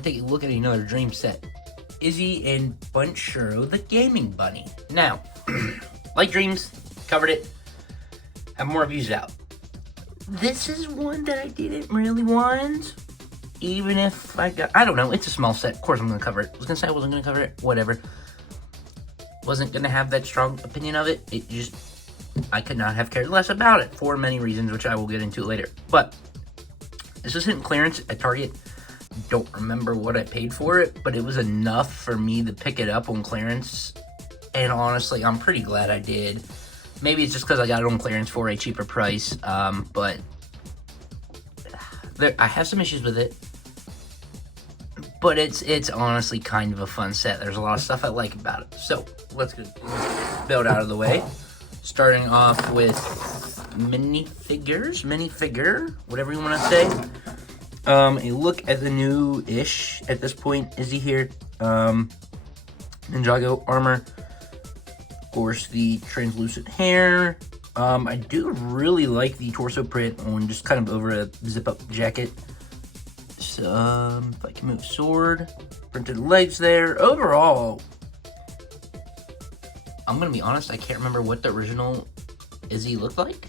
want to take a look at another Dream set. Izzie and Bunchurro, the gaming bunny. Now, like Dreamzzz, covered it, have more reviews out. This is one that I didn't really want, even if I don't know, it's a small set, of course I'm going to cover it. I was going to say I wasn't going to cover it, whatever. Wasn't going to have that strong opinion of it, I could not have cared less about it, for many reasons, which I will get into later. But, this was hitting clearance at Target. Don't remember what I paid for it, but it was enough for me to pick it up on clearance, and honestly, I'm pretty glad I did. Maybe it's just because I got it on clearance for a cheaper price, but I have some issues with it, but it's honestly kind of a fun set. There's a lot of stuff I like about it. So, let's get build out of the way. Starting off with minifigure, whatever you want to say. A look at the new-ish, at this point, Izzie here. Ninjago armor. Of course, the translucent hair. I do really like the torso print on just kind of over a zip-up jacket. So, if I can move sword. Printed legs there. Overall, I'm going to be honest, I can't remember what the original Izzie looked like.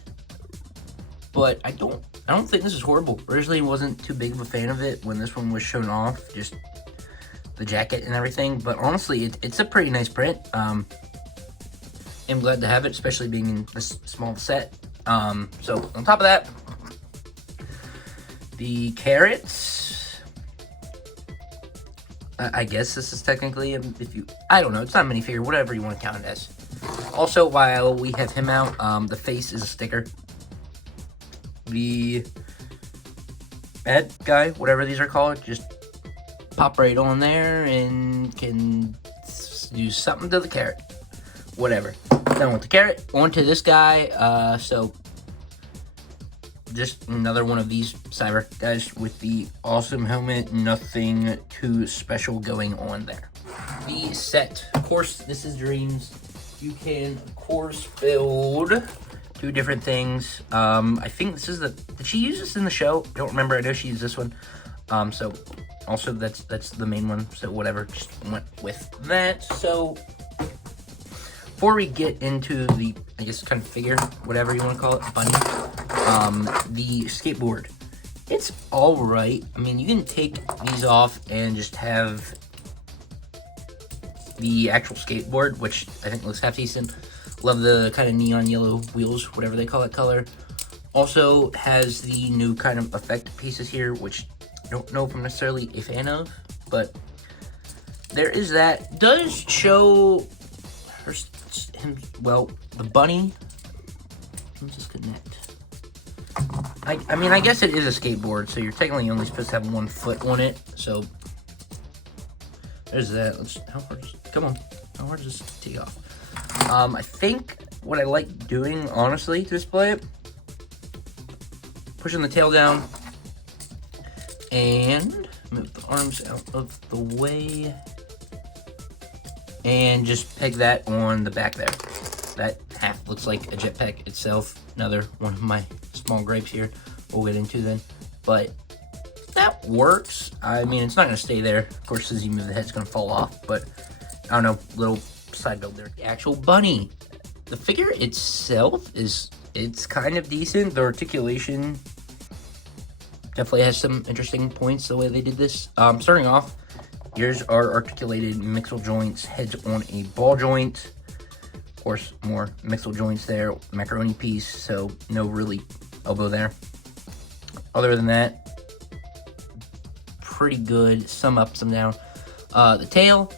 But I don't think this is horrible. Originally wasn't too big of a fan of it when this one was shown off, just the jacket and everything. But honestly, it's a pretty nice print. I'm glad to have it, especially being in this small set. So on top of that, the carrots. I guess this is technically, I don't know, it's not a minifigure, whatever you want to count it as. Also, while we have him out, the face is a sticker. The bad guy, whatever these are called, just pop right on there and can do something to the carrot. Whatever. Done with the carrot. On to this guy. So, just another one of these cyber guys with the awesome helmet. Nothing too special going on there. The set. Of course, this is Dreamzzz. You can, of course, build two different things. I think this is did she use this in the show? Don't remember. I know she used this one. So also that's the main one. So whatever, just went with that. So before we get into the, I guess, kind of figure, whatever you want to call it, bunny, the skateboard. It's all right. I mean, you can take these off and just have the actual skateboard, which I think looks half decent. Love the kind of neon yellow wheels, whatever they call that color. Also has the new kind of effect pieces here, which I don't know if I'm necessarily a fan of, but there is that. Does show the bunny. Let's just connect. I mean, I guess it is a skateboard, so you're technically only supposed to have one foot on it. So there's that. Come on, how hard does this take off? I think what I like doing, honestly, to display it, pushing the tail down and move the arms out of the way and just peg that on the back there. That half looks like a jetpack itself. Another one of my small gripes here we'll get into then. But that works. I mean, it's not going to stay there. Of course, as you move the head, it's going to fall off. But, I don't know, little side build there. The actual bunny. The figure itself it's kind of decent. The articulation definitely has some interesting points the way they did this. Starting off, ears are articulated mixel joints, heads on a ball joint. Of course, more mixel joints there, macaroni piece, so no really elbow there. Other than that, pretty good. Some up, some down. The tail,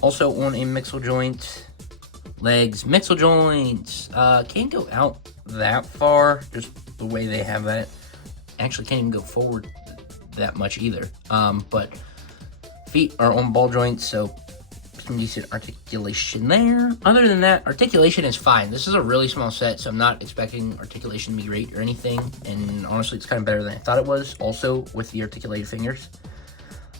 also on a mixel joint. Legs, mixel joints. Can't go out that far, just the way they have that. Actually can't even go forward that much either. But feet are on ball joints, so some decent articulation there. Other than that, articulation is fine. This is a really small set, so I'm not expecting articulation to be great or anything. And honestly, it's kind of better than I thought it was, also with the articulated fingers.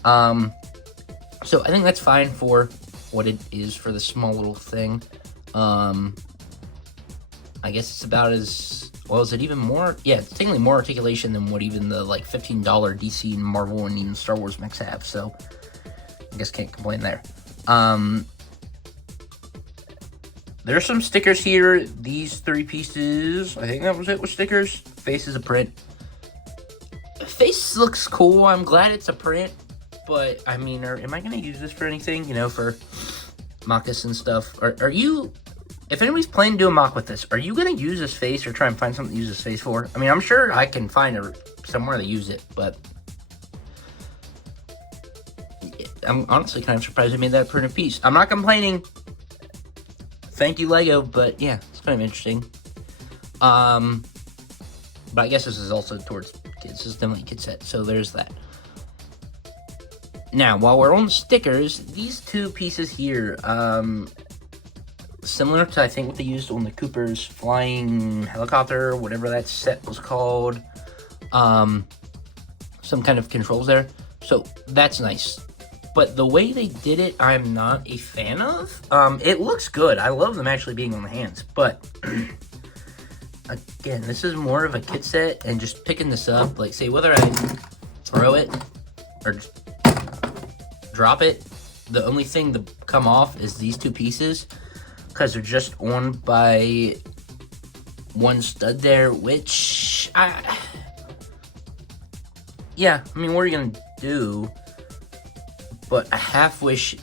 So I think that's fine for what it is for the small little thing. I guess it's about as Well, is it even more? Yeah, it's technically more articulation than what even the like $15 DC and Marvel and even Star Wars mechs have. So I guess can't complain there. There's some stickers here. These 3 pieces, I think that was it with stickers. Face is a print. Face looks cool. I'm glad it's a print. But, I mean, am I going to use this for anything? You know, for mockus and stuff? Are you... If anybody's planning to do a mock with this, are you going to use this face or try and find something to use this face for? I mean, I'm sure I can find somewhere to use it, but... I'm honestly kind of surprised I made that printed piece. I'm not complaining. Thank you, Lego, but yeah, it's kind of interesting. But I guess this is also towards kids. This is definitely a kid set, so there's that. Now, while we're on stickers, these 2 pieces here, similar to, I think, what they used on the Cooper's flying helicopter, whatever that set was called. Some kind of controls there. So, that's nice. But the way they did it, I'm not a fan of. It looks good. I love them actually being on the hands. But, again, this is more of a kit set. And just picking this up, like, say, whether I throw it or just drop it, the only thing to come off is these 2 pieces. Because they're just on by one stud there, which, yeah, I mean, what are you going to do? But I half wish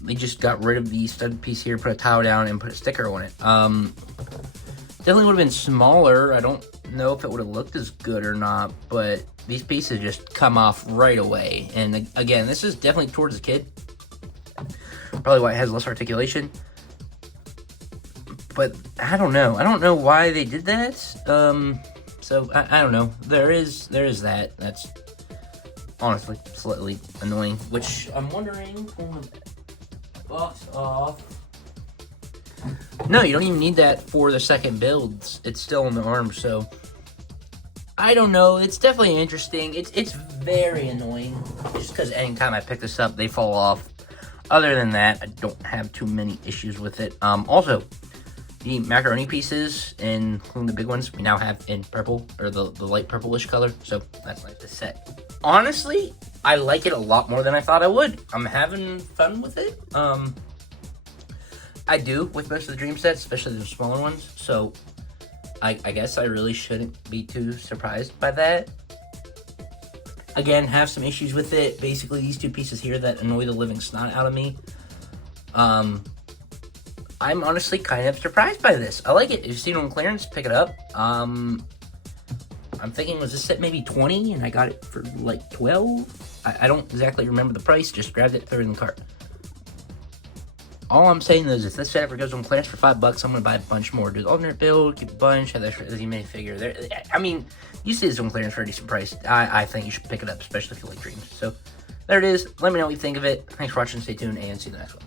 they just got rid of the stud piece here, put a tile down, and put a sticker on it. Definitely would have been smaller. I don't know if it would have looked as good or not, but these pieces just come off right away. And again, this is definitely towards the kid. Probably why it has less articulation. But I don't know. I don't know why they did that. So I don't know. There is that. That's honestly slightly annoying, which I'm wondering, pulling the box off. No, you don't even need that for the second builds. It's still on the arm, so I don't know. It's definitely interesting. It's very annoying, just because anytime I pick this up, they fall off. Other than that, I don't have too many issues with it. Also, the macaroni pieces, including the big ones, we now have in purple, or the light purplish color, so that's nice to set. Honestly, I like it a lot more than I thought I would. I'm having fun with it. I do with most of the Dream sets, especially the smaller ones, so I guess I really shouldn't be too surprised by that. Again, have some issues with it. Basically, these 2 pieces here that annoy the living snot out of me. I'm honestly kind of surprised by this. I like it. If you've seen it on clearance, pick it up. I'm thinking, was this set maybe 20 and I got it for like 12? I don't exactly remember the price. Just grabbed it, threw it in the cart. All I'm saying is, if this set ever goes on clearance for $5, I'm going to buy a bunch more. Do the alternate build, keep a bunch, have that Izzie minifigure. There, I mean, you see this on clearance for a decent price. I think you should pick it up, especially if you like Dreams. So, there it is. Let me know what you think of it. Thanks for watching. Stay tuned, and see you in the next one.